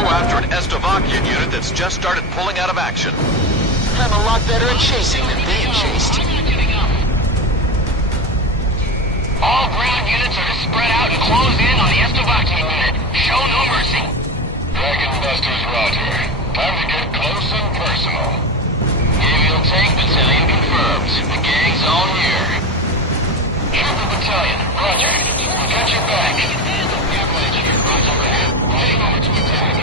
go after an Slovakian unit that's just started pulling out of action. I'm a lot better at chasing than being chased. All ground units are to spread out and close in on the Slovakian unit. Show no mercy. Dragon Busters, roger. Time to get close and personal. Aerial tank battalion confirmed. The gang's all near. Trooper battalion, roger. We got your back. Avalanche here, roger that. Heading over to attack.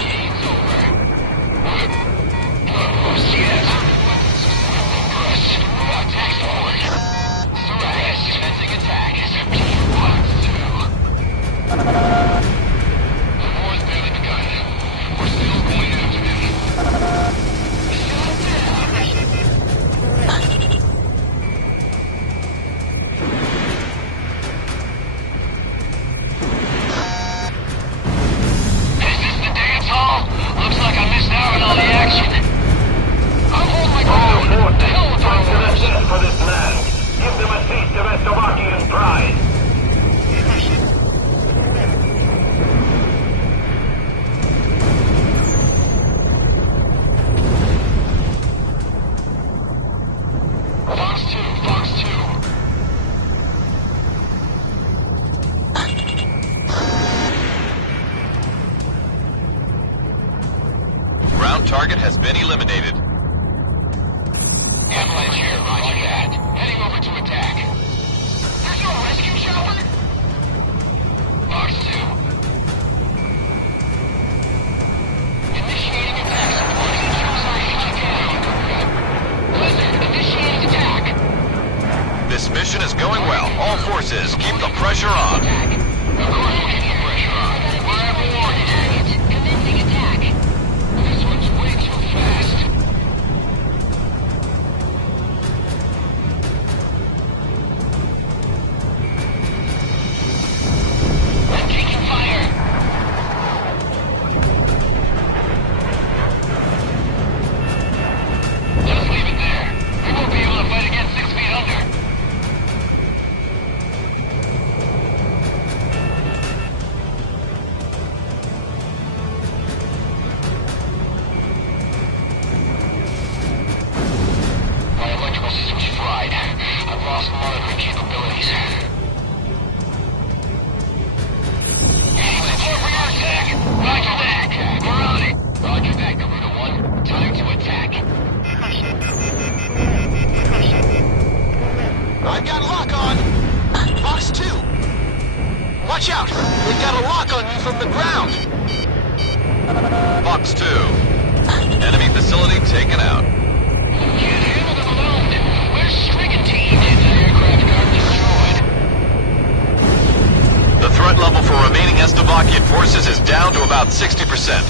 Game's over. Oh, CS. Crush. Attack support. Surprise. Commencing attack. Box 2. The war's barely begun. We're still going after them. Is this the dance hall? Looks like I missed out on all the action. I'll hold my ground. The hell with my orders. For this land. Give them a taste of Slovakian pride. Fox 2, Fox 2. Ground target has been eliminated. Avalanche here, roger that. Heading over to attack. There's no rescue chopper? Fox 2. Initiating attack support. Troops are HQ. Blizzard, initiating attack. This mission is going well. All forces, keep the pressure on. Of course we'll keep the pressure on. Wherever warned. Commencing attack. This one's way too fast. I'm taking fire. Just leave it there. We won't be able to fight again 6 feet under. My electrical system's fried. I've lost monitoring capabilities. Support for your attack! Roger that! We're on it! Roger that, Garuda 1. Time to attack. I've got a lock on. Fox 2. Watch out. They've got a lock on you from the ground. Fox 2. Enemy facility taken out. Can't handle them alone. Where's Stricken Team? Anti-aircraft guard destroyed. The threat level for remaining Slovakian forces is down to about 60%.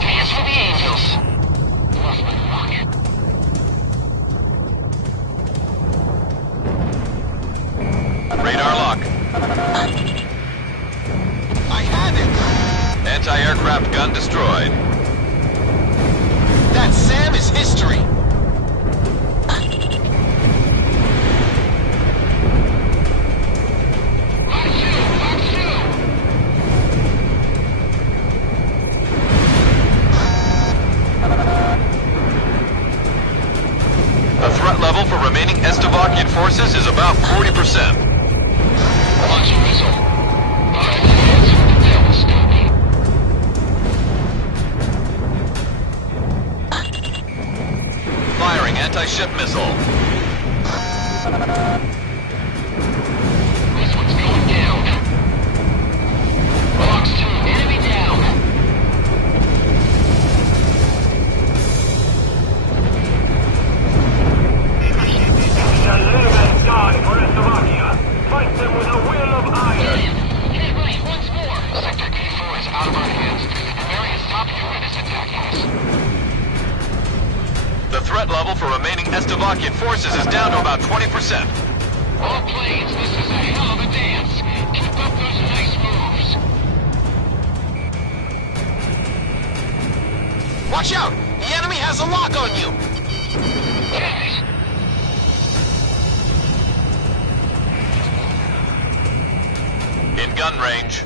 Dance for the angels. Lost my lock. Radar lock. I have it. Anti-aircraft gun destroyed. That Sam is history. Fox 2! Fox 2! The threat level for remaining Slovakian forces is about 40%. Launching missile. Time to answer the telescope. Firing anti-ship missile. This one's going down. Fox 2, enemy down. Shall live and die for Slovakia. Fight them with a will of iron. Hit right once more. Sector K4 is out of our hands. America's top unit is attacking us. The threat level for remaining Slovakian forces is down to about 20%. All planes, this is a hell of a dance. Keep up those nice moves. Watch out. The enemy has a lock on you. Damn it. In gun range.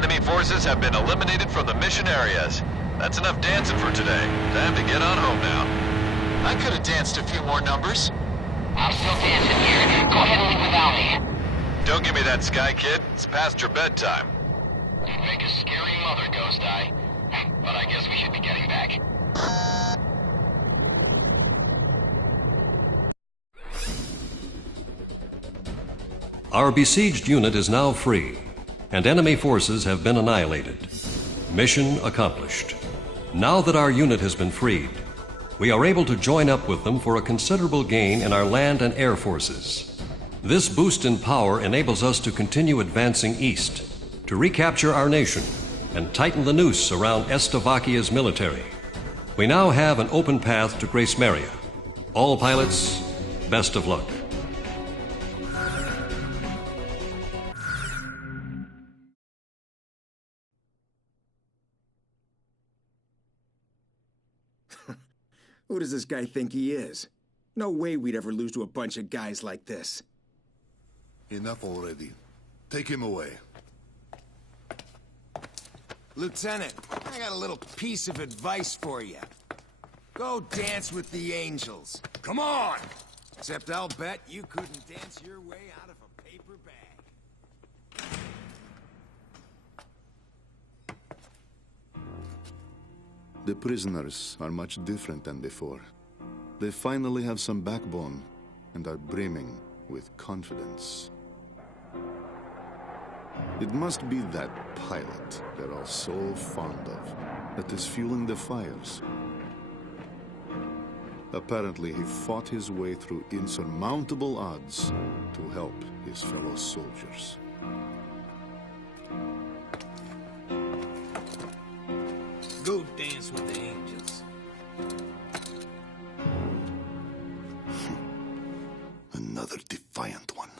Enemy forces have been eliminated from the mission areas. That's enough dancing for today. Time to get on home now. I could have danced a few more numbers. I'm still dancing here. Go ahead and leave without me. Don't give me that, Sky Kid. It's past your bedtime. You make a scary mother, Ghost Eye. But I guess we should be getting back. Our besieged unit is now free, and enemy forces have been annihilated. Mission accomplished. Now that our unit has been freed, we are able to join up with them for a considerable gain in our land and air forces. This boost in power enables us to continue advancing east, to recapture our nation, and tighten the noose around Slovakia's military. We now have an open path to Grace Maria. All pilots, best of luck. Who does this guy think he is? No way we'd ever lose to a bunch of guys like this. Enough already. Take him away. Lieutenant, I got a little piece of advice for you. Go dance with the angels. Come on! Except I'll bet you couldn't dance your way out of a paper bag. The prisoners are much different than before. They finally have some backbone and are brimming with confidence. It must be that pilot they're all so fond of that is fueling the fires. Apparently, he fought his way through insurmountable odds to help his fellow soldiers. Go dance with the angels. Another defiant one.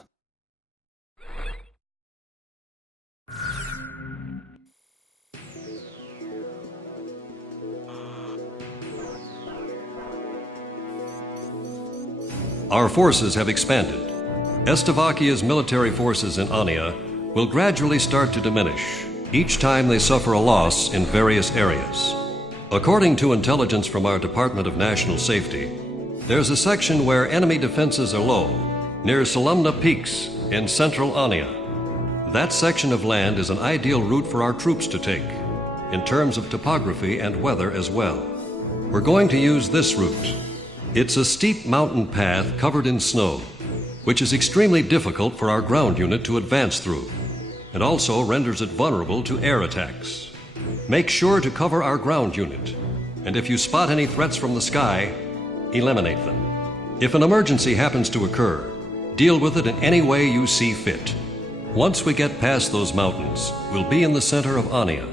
Our forces have expanded. Slovakia's military forces in Ania will gradually start to diminish each time they suffer a loss in various areas. According to intelligence from our Department of National Safety, there's a section where enemy defenses are low, near Salumna Peaks in central Ania. That section of land is an ideal route for our troops to take, in terms of topography and weather as well. We're going to use this route. It's a steep mountain path covered in snow, which is extremely difficult for our ground unit to advance through, and also renders it vulnerable to air attacks. Make sure to cover our ground unit, and if you spot any threats from the sky, eliminate them. If an emergency happens to occur, deal with it in any way you see fit. Once we get past those mountains, we'll be in the center of Ania.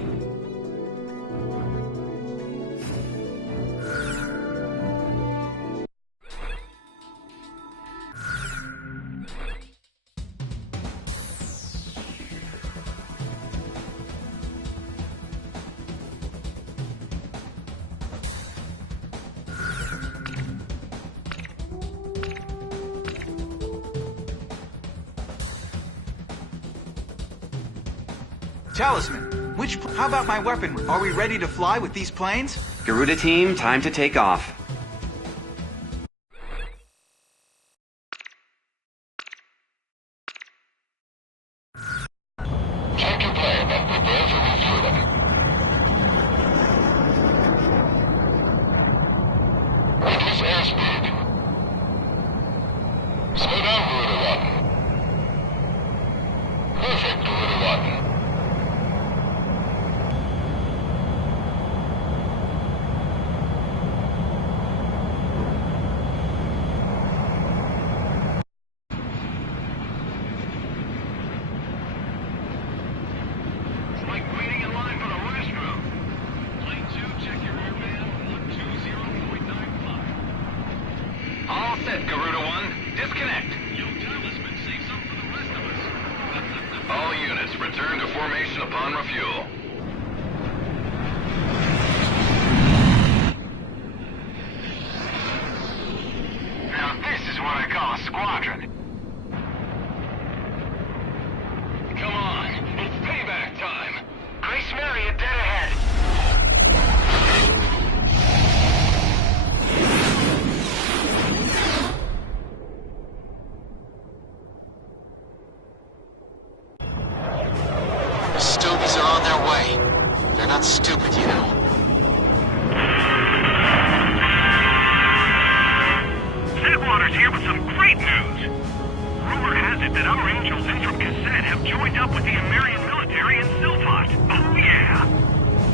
Talisman, how about my weapon? Are we ready to fly with these planes? Garuda team, time to take off. Check your plane and prepare for refueling. Reduce airspeed. Slow down, Garuda 1. Perfect, Garuda 1. Garuda 1, disconnect. Yo, Talisman, say something for the rest of us. All units, return to formation upon refuel. Now this is what I call a squadron. Come on, it's payback time. not stupid, you know. Waters here with some great news. Rumor has it that our angels in from Cassette have joined up with the American military in Silvat. Oh yeah!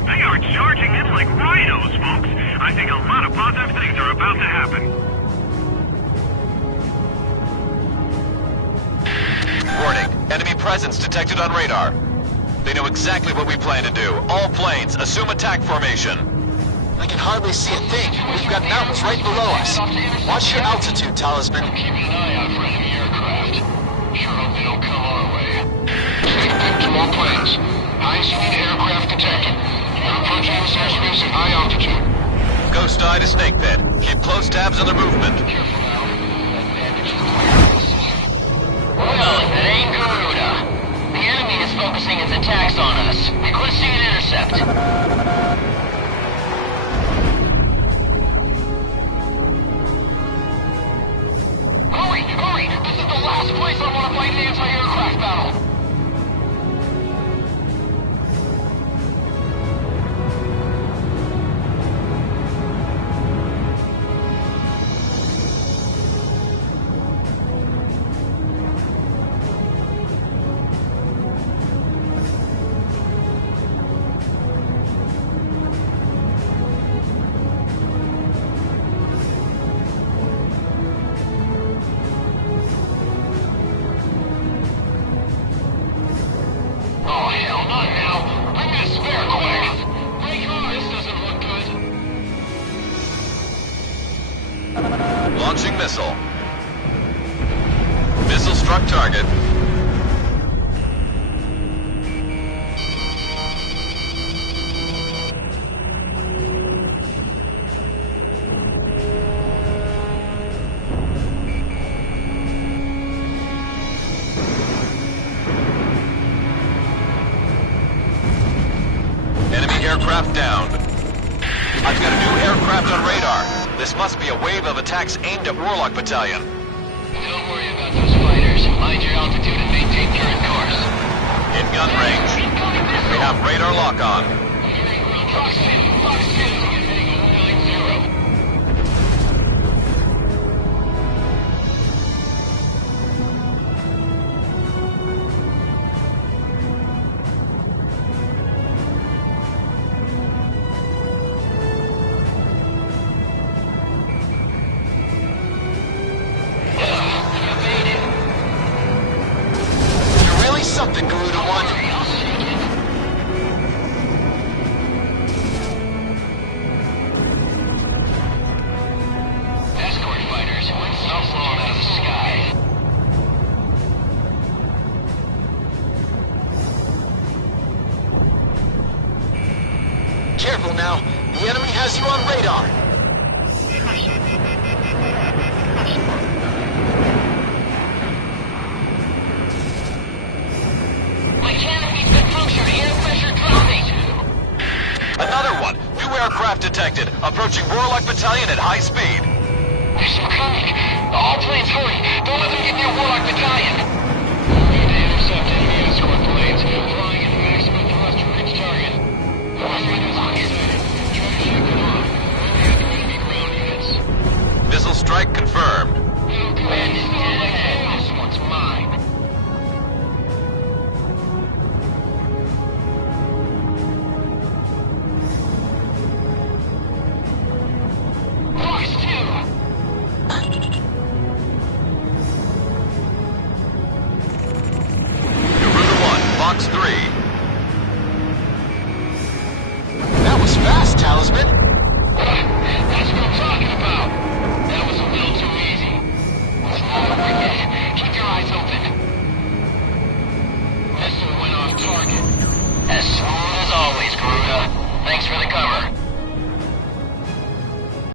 They are charging in like rhinos, folks. I think a lot of positive things are about to happen. Warning. Enemy presence detected on radar. They know exactly what we plan to do. All planes, assume attack formation. I can hardly see a thing. We've got mountains right below us. Watch your altitude, Talisman. Keeping an eye out for enemy aircraft. Sure hope they don't come our way. Snake pit to all planes. High-speed aircraft detected. You're approaching this airspace at high altitude. Ghost Eye to Snake Pit. Keep close tabs on their movement. Careful now. That bandage is clear. Well, if it ain't Garuda. The enemy is focusing its attacks on us. Requesting an intercept. Hurry! This is the last place I want to fight an anti-aircraft battle! Launching missile. Missile struck target. Enemy aircraft down. I've got a new aircraft on radar. This must be a wave of attacks aimed at Warlock Battalion. Don't worry about those fighters. Mind your altitude and maintain current course. In gun range. We have radar lock on. Fox 2, heading 190. Something, Garuda 1. Escort fighters went so long out of the sky. Careful now. The enemy has you on radar. Another one! New aircraft detected! Approaching Warlock Battalion at high speed!